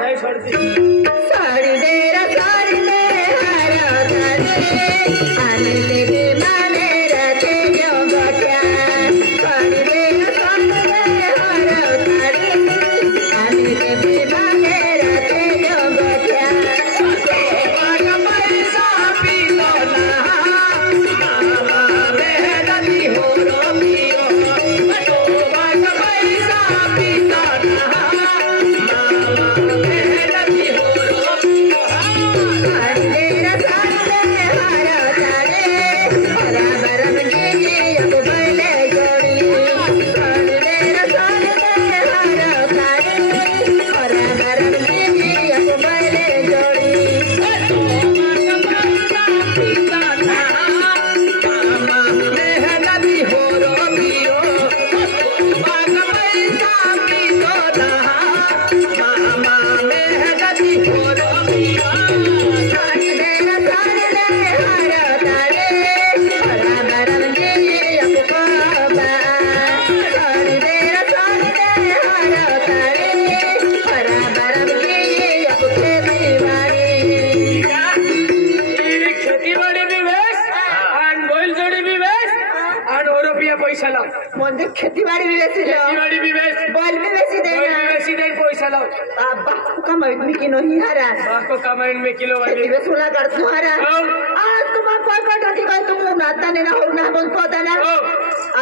नहीं छोड़ती साड़ी दे हरा तारे आने दे माने रखे जो गोटिया साड़ी दे हरा तारे आने दे माने रखे जो गोटिया पैसा पीलो ना मामा मेहनती हो रो पियो पैसा पीलो ना मामा मेहनती हो रो पियो म्हणजे खेतीवाडी बी बेसी खेतीवाडी बी बेस बॉल बी बेसी दे बेसी दे पैसा लाव अब्बा कमाईत मी किनो ही हरा बाको कमाईन में किलो वाली खेती बेसुला करतो हरा आज तुम्हा पापा की काय तुम नाता ने ना हो ना बोल पता ना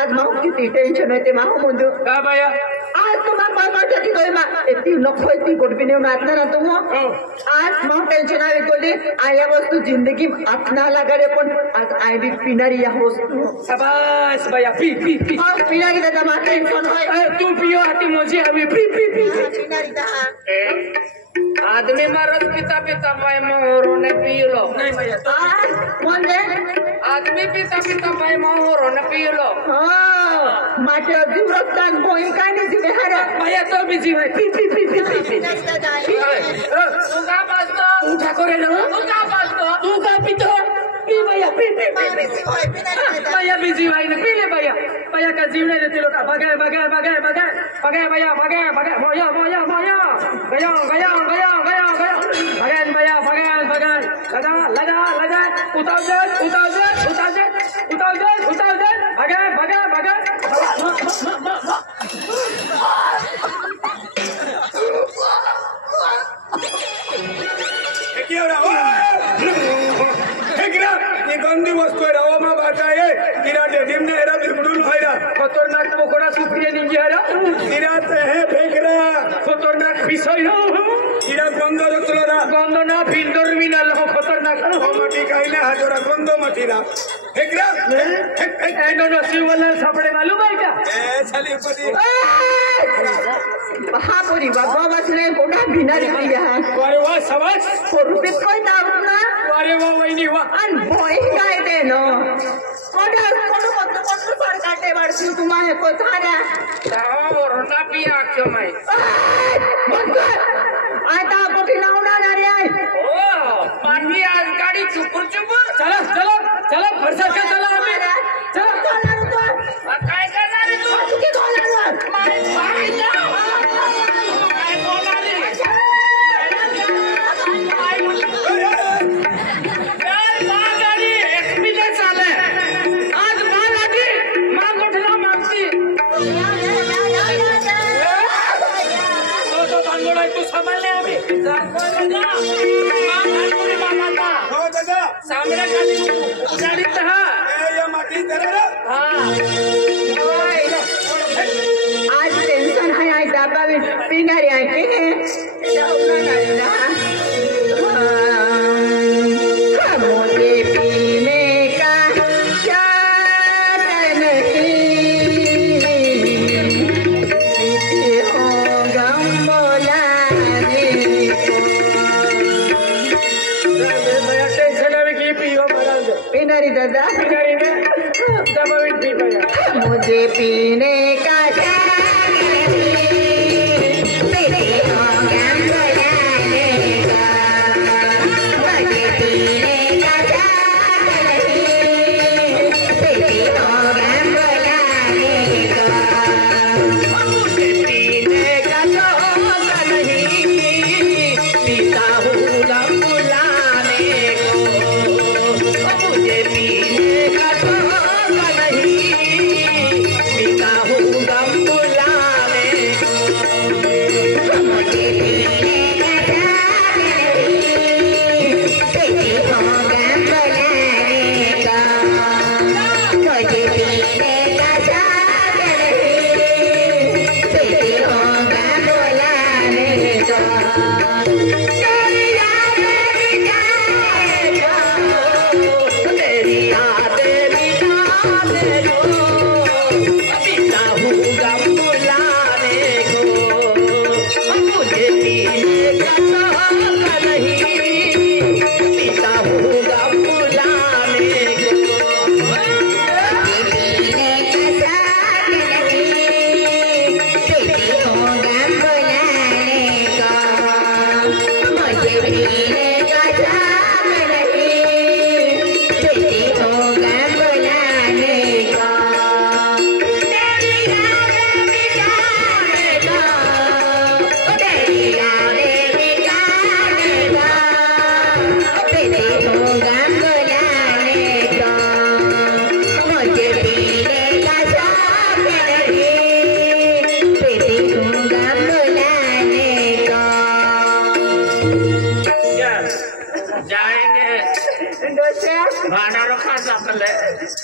आज माहू किती टेन्शन होते माहू मुंदू का बाया आज तुम्हा पापा की काय मा एती नको ती गोडबी ने नातना ना तुम आज माहू टेन्शन आवे कोली आया वस्तू जिंदगी अपना लगाडे पण आज आय बी पिनारी या होस शाबाश बाया पी पी पी पिनारी दादा मा टेन्शन होय तू पियो आती मुझे हमें पी पी पी पिनारी दा आदमी मारत पिता पिता भाई मोहरो ने पियो नहीं भैया म्हणजे आदमी पिता पिता भाई मोहरो ने पियो माझे जीवरक्तान कोई काय नाही जीवे हरा भैया तो भी जीव है P P P P P तू का पास तो उठा करे ना तू का पास तो तू का पितो पी भैया पी पी पी भैया भी जीव है पी ले भैया भैया का जीव नहीं रहते लोग भगाए भगाए भगाए भगाए भगाए भैया भगाए भगाए मोया मोया मोया गया गया गया गया गया भगाए भैया भगाए भगाए लगा लगा लगा उतार दे उतार दे उतार दे उतार दे उतार दे भगाए भगाए भगाए गंदी वस्तू है राव मा बाटा है गिरा डेडिम ने एरा बिगड़ुल होइरा खतरनाक पकोड़ा सुप्रिया निंजी हरा गिरा ते है फेकरा खतरनाक विषय हो गिरा गंद रतलरा गंध ना फिल्टर भी ना लो खतरनाक हो मटी काइले हाजोरा गंद मटीरा फेकरा ए नो नो शिव वाला सापड़े मालूम है क्या ए छली पदी महापुरी बाबा बसले कोणा भिनारी पिया अरे वाह शाबाश रुपये कोई दावना अरे वाह वहिनी वाह आणि बोई काय दे नो कोणा कोण सरकार ते वाढती तुम्हाला को झाल्या और ना पिया क्यों मैं आता कोठी लावणार रे आई ओ पानी आज गाड़ी चुपुर चुपुर चलो चलो चलो भरसा के चला हमें चलो करणार तू काय करणार रे तू तू की करणार माय ना काय बोलणार रे यार मां गाड़ी एक्सपीरियंस आले आज मां गाड़ी मां कोठला मागती तो भांगोडा तू सांभाळले आम्ही मां भांगोडी मामाचा हो दादा सामने खाली उजाडीत हा ए या माटी दरा हां आज टेंशन है आई दाबा भी पिनारी आई के मुझे पीने का शौक नहीं पीती हूँ गम बोलाने को बड़ा टेंशन है कि पियो महाराज पिनारी दादा पिनारी ने दबा भी पी पाया मुझे पीने का शौक नहीं पीती हूँ गम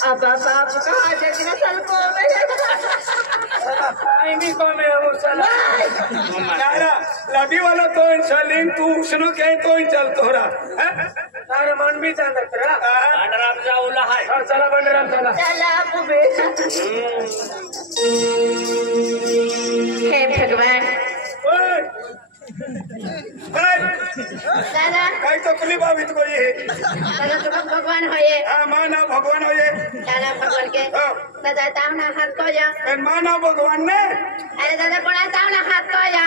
अब कहाँ देखना सलको लाठी वाला तो चलिंग तू उसनो क्या तो चल तोरा तारे मन भी चल तेरा बंडराम जाऊला है चला बंडराम चला चला बुबे हे भगवान दादा काय तकलीफ आवित कोई है दादा तुम भगवान होये हां माना भगवान होये दादा भगवान के दादा तावना हाथ को जा माना भगवान ने अरे दादा कोणा तावना हाथ को जा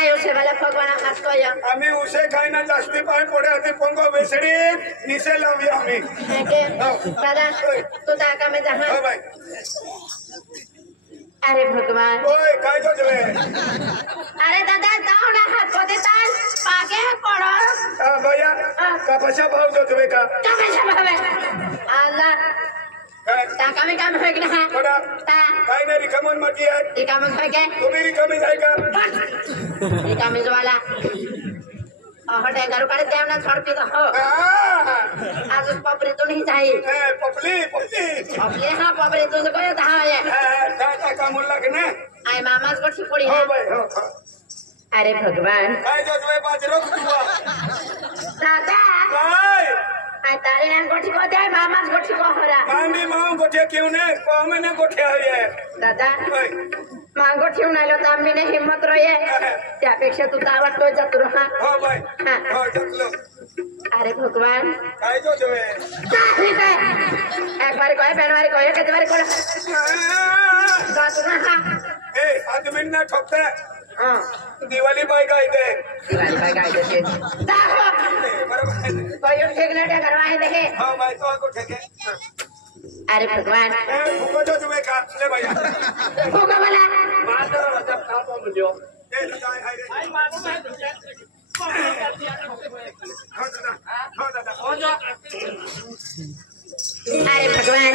आयो से वाला भगवान हाथ को जा आम्ही उसे खाई ना जास्ती पाय पडे होते पंगो बेसडी निसे लावी आम्ही दादा तू दाका में जहां हो भाई अरे भगवान ओए काय तो चले अरे दादा तावना हाथ को देता पाके पड़ो हां भैया का पैसा भाव जो देवे का पैसा भावे अल्लाह टाका में काम है कि ना बड़ा काय ने रिकमन मत है रिकमन है क्या तू भी रिकमन जाएगा रिकमन वाला हटे गारू काढे देव ना छोड़ पी हो आज उस पपरी तो नहीं चाहिए पपली पपली पपली हाँ पपरी तो जो कोई कहाँ है दादा का मुल्ला के ने आई मामा को ठीक पड़ी हो है भाई हो अरे भगवान काय जो तुम्हें बात रोक दुआ दादा भाई आई तारे यहाँ गोठी को दे मामा गोठी को हो रहा मामी माँ गोठे क्यों ने कौन ने गोठे हुई है दादा माँ गोठी उन्हें लो ताम भी नहीं हिम्मत रही है क्या अपेक्षा तू तावत तो जतुर हाँ हो भाई हो जत लो अरे भगवान काय जो जोए ठीक है एक बार कोई पहले बार कोई कितने बार कोई जतुर हाँ ए आदमी ने ठोकते दिवाली बाई का इधे दिवाली भाई का इधर बराबर कोई ठीक नहीं करवाए देखे हाँ भाई तो आपको ठेके अरे भगवान भूखो जो तुम्हें का ले भैया भूखा वाला मार दो जब खा तो मुझे ए लगाए हाय रे मालूम है तुझे हो दादा हो जा अरे भगवान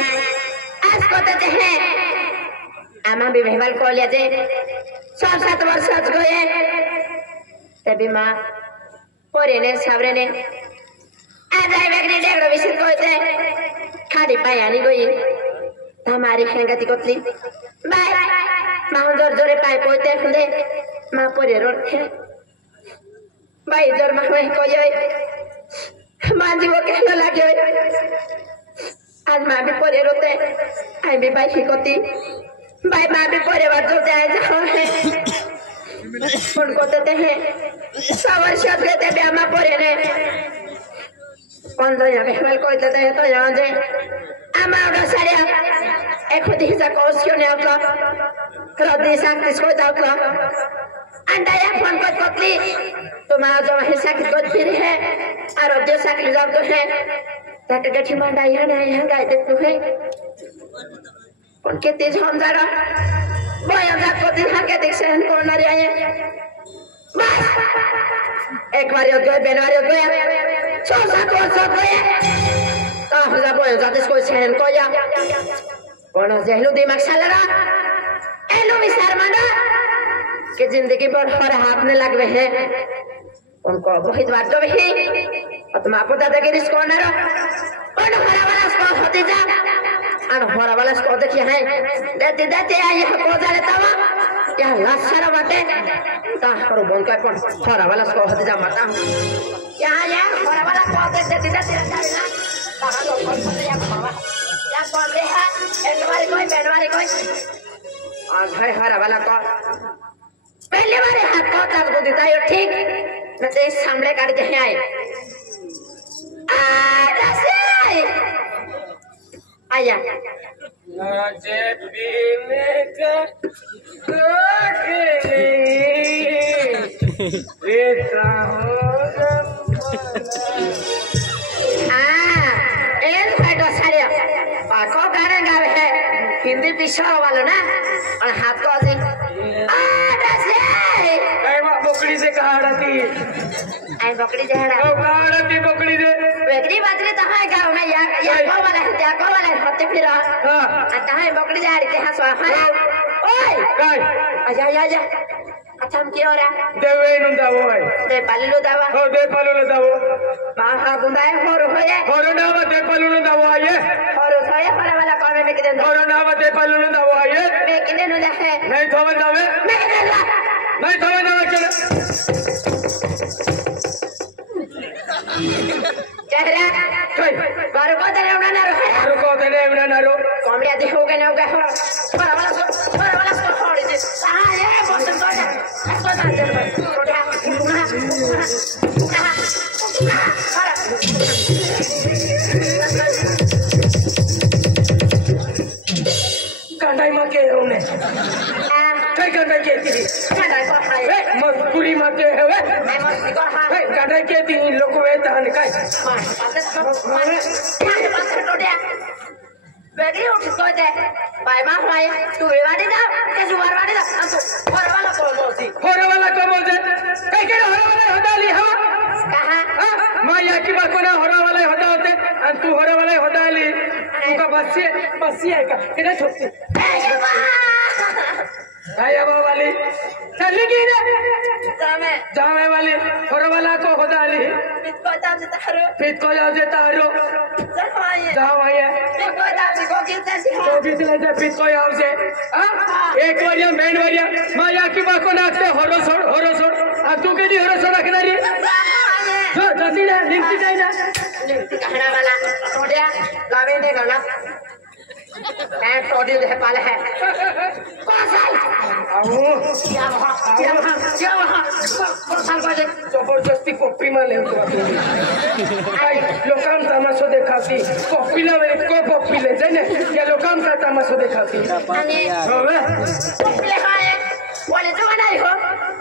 आज को तो है आमा भी भेवल को ले जे 7 वर्ष आज गए तभी माँ पोरे ने सावरे ने आज आई बैगने डेगड़ो विषय को थे खाली पाया नहीं गई हमारी हैंगती कोतली बाय माँ जोर जोरे पाए पोते खुदे माँ पोरे रोड थे भाई जोर माँ को जाए माँ जी वो कहने लगे आज माँ भी पोरे रोते आई भी भाई कोती भाई माँ भी पोरे बात जो जाए जाओ है उनको देते हैं 100 वर्ष गए थे ब्यामा पोरे ने कौन तो यहाँ पे कोई देते हैं तो यहाँ जे आमा उड़ा सारे एक खुद ही सा कोस क्यों नहीं आपका रद्दी सा किसको जाओ अंडा या फोन को कोतली तुम्हारा जो हिस्सा की कोच फिर है और रद्दी सा की जाओ तो है ताकि गठी मंडा यहाँ गाय दे तू है उनके तेज हम जा रहा बोया जा को दिन के देख से को न रहे बस एक बार यो गए बेनार यो गए 6-7 वर्ष गए तो हम जा बोया जा इसको सहन को जा कौन जहलू दिमाग सालरा एलो विचार माना कि जिंदगी पर हर हाथ में लग रहे हैं उनको बहुत बात तो भी और तुम आपको दादागिरी इसको न रो कौन हरा वाला इसको होती जा और होरा वाला को देखिए है देते आ यह को जाने तवा यह लाशरा बाटे ता करो बन के पण होरा वाला को हद जा माता यहाँ यार होरा वाला को देते ना कहां लो कौन या बाबा या कौन दे है एक बार कोई बैठ कोई आज है होरा वाला को पहले बारे हाथ को तक को देता है ठीक न ते सामने काट दे आए आया मुझे पीने का लेता होगा पाको गाने गावे है हिंदी पिछड़ा वाला ना और हाथ को ऐसे बोकड़ी से कहा रहती आई बकरी जहरा कहा रहती बोकड़ी से वेगरी बातले तहा गाव ना या को वाला होते फिर तहा बकरी जहरी ते हसवा ओए काय आजा अच्छा हम क्या हो रहा देवे नु दावो दे पालू दावा हो दे पालू दावो बाहा गुंडाए होरो ना दे पालू दावो आए होरो सोया para वाला कौन में किदन होरो ना दे पालू दावो आए मैं किदन नु है नहीं थोवे दावे मैं किदन ला नहीं थोवे दावे चले चेहरा बारो को दे ना रो कॉमेडी आदि हो गए ना हो para वाला को छोड़ दे ये बस तो जा कंडाई मां के होने कई कंडाई के थी मजबूरी मां के है वे कंडाई के थी लोग वे तान काय बेगी उठ को दे भाई मां भाई तू वाड़ी दा के जुवार वाड़ी दा होर वाला को मोसी कई के होर वाला होदाली हा कहा मां या की बात को ना होर वाला होदा होते और तू होर वाला होदाली उनका बस्सी है का केना छोटी आया वाली चल की ना जामे वाली होर वाला को होदाली फित को जाओ जे तारो जाओ आया तो बिजले जे फित को जाओ से एक वारिया बैंड वारिया मां या की बात को नाचते होरो छोड़ आ तू के दी होरो छोड़ रखना रे जो जल्दी ना निकल जाए ना कहना वाला छोड़या गावे ने गाना मैं टोडी दे पाले है जबरदस्ती पप्पी में ले लोकाम तमाशो देखाती पप्पी ना मेरे को पप्पी ले जाने क्या लोकाम का तमाशो देखाती पप्पी ले खाए वाले जो बना हो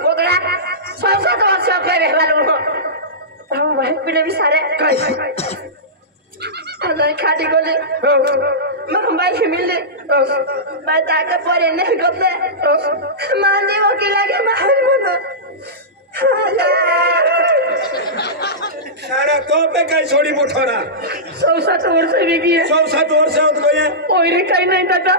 बोगड़ा सबसे तो अच्छा पे वालों को हम वहीं पे भी सारे अगर खाटी को ले मैं भाई मिले मैं ताकत परे नहीं करते मानी वो की लगे मार मुझे सारा तो पे कई छोड़ी मुठोरा 7 वर्ष भी की है 7 वर्ष होत गए ओई रे कहीं नहीं दादा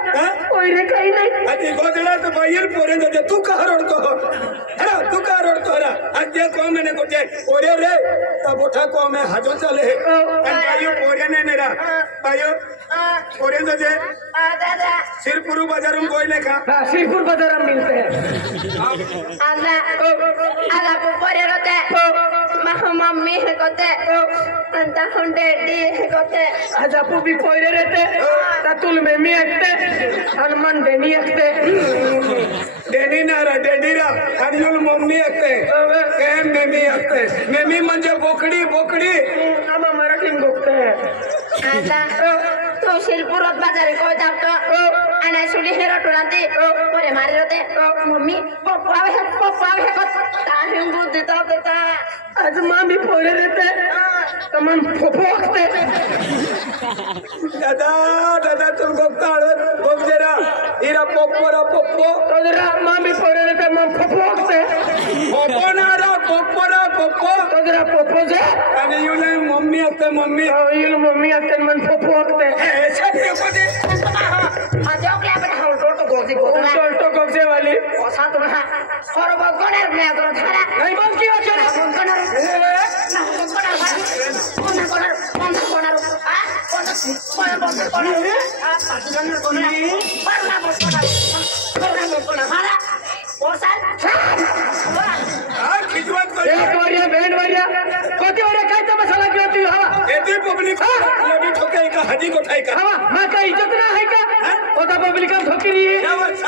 ओई रे कहीं नहीं अति गोदड़ा तो बायर पोरे दे तू कह रोड को अरे तू कह रोड को रा अते को मैंने कोटे ओरे रे तब उठा को मैं हाजो चले बायो पोरे ने मेरा बायो पोरे दे दादा सिरपुर बाजार में कोई लेखा हां सिरपुर बाजार में मिलते हैं आला को परे रहते मम्मी है कोते अंता हुंडे डी है कोते आजापू भी पोरे रहते ततुल में मी आते हनुमान देनी आते डेनी ना रा डेडी रा हरियुल मम्मी आते केम मेमी आते मेमी म्हणजे बोकड़ी हम मराठी में बोलते हैं आता तो सिरपुर बाजार को जातो आना सुली हेरो टुराती परे मारे रहते मम्मी पप्पा है को ताहिम बुद्ध देता आज मां भी पोरे रहते तो मन फोफोकते दादा तुम गोप जरा इरा पोप्पो तो जरा मां भी पोरे रहते मन फोफोकते पोप्पो ना रा पोप्पो तो जरा पोपो से अरे यूले मम्मी आते मन फोफोकते ऐसा नहीं होते आज ओकले अपन हाउ तो गोसे वाली ओसा तुम्हा सरब गने मैं तो थारा नहीं बंद की होते हाँ खिजवत कर एक वारिया बैंड वारिया कोती वारिया काय तमाशा लागला तू हवा एती पब्लिक लबी ठोके का हाजी को ठाई का हवा मैं का इज्जत ना है का ओता पब्लिक का ठोकरी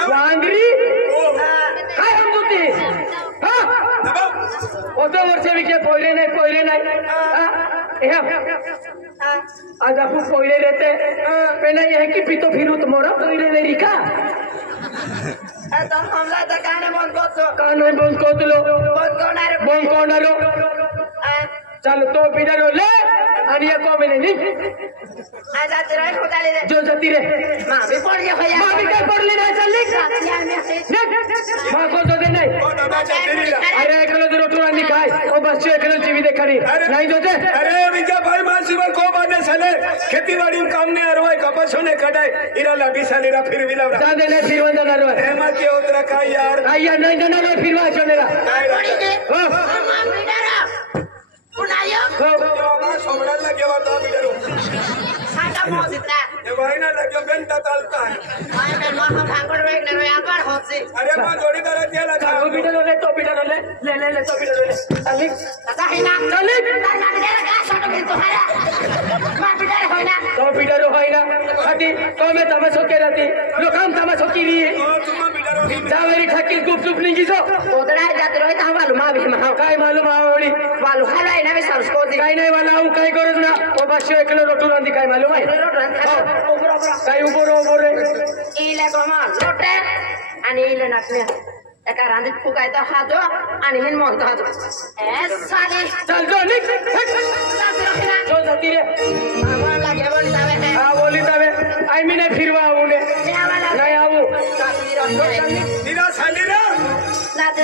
वांगरी काय हम होती हां दबाव ओतो वर्षे विके पोइरे नाही हां आज आपू पोइरे रहते पेना ये है कि पितो फिरू तो मोरा पोइरे नहीं रिका कान बंद को तो लो बंद कोणारो चल तो बिडरो ले आणि या को मैंने नहीं जो जाती रे मां भी काय पडली नाही चालली मां को तो दे नाही ओ दादा तेरी अरे एकलो जर रोटुरांनी काय ओ बस एकलो जीवी देखाडी नाही जोते अरे विजय भाई मासीवर को बाने साले खेतीबाड़ी में काम नहीं अरवाई कपासों ने कटाई इरा लाठी साले रा फिर विला जा दे नहीं फिर वंदना रो हेमा के उतरा का यार आया नहीं जाना रो फिर वा चलेगा जो सोमड़ा लगे हुआ था बिडरो ये भाई ना लगे बेंटा तालता है अरे मां जोड़ीदार दिया लगा तो बिडरो ले तो बिडरो ले तो बिडरो ले चलिक तो बिडरो होइना हटी तो मैं तमाशो के रहती लोकाम तमाशो की रही तुम बिडरो ही जा मेरी ठकी गुप चुप नहीं गिसो काय मालूम आवडी काय नाही मला आऊ काय गरज ना ओ बाशी एकलो रोटू रांदी काय मालूम आहे काय उभो रे आणि इले नाटल्या एका रांदीत फुकायचा हातो आणि हिन मोहतो हातो चल जो निक जो जाती रे हा बोली तवे आई मी नाही फिरवा आऊ ने नाही आऊ निरा साली रा लाते